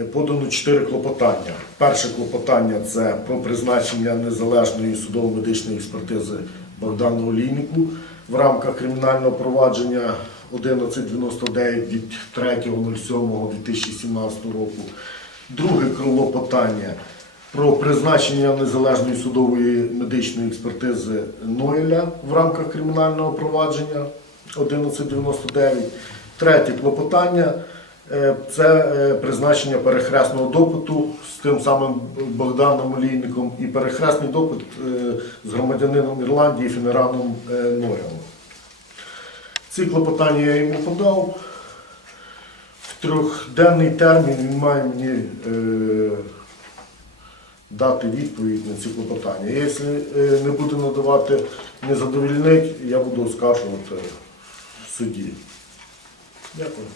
Е, Подано чотири клопотання. Перше клопотання це про призначення незалежної судово-медичної експертизи Богдану Олійнику в рамках кримінального провадження 1199 від 3.07.2017 року. Друге клопотання про призначення незалежної судової медичної експертизи Ноєля в рамках кримінального провадження 1199. Третє клопотання це е, призначення перехресного допиту з тим самим Богданом Олійником і перехресний допит е, з громадянином Ірландії Фінераном е, Ці клопотання я йому подав. В трьохденний термін він має мені е, дати відповідь на ці клопотання. Якщо е, не буде надавати не задовільнить, я буду оскаржувати в суді. Дякую.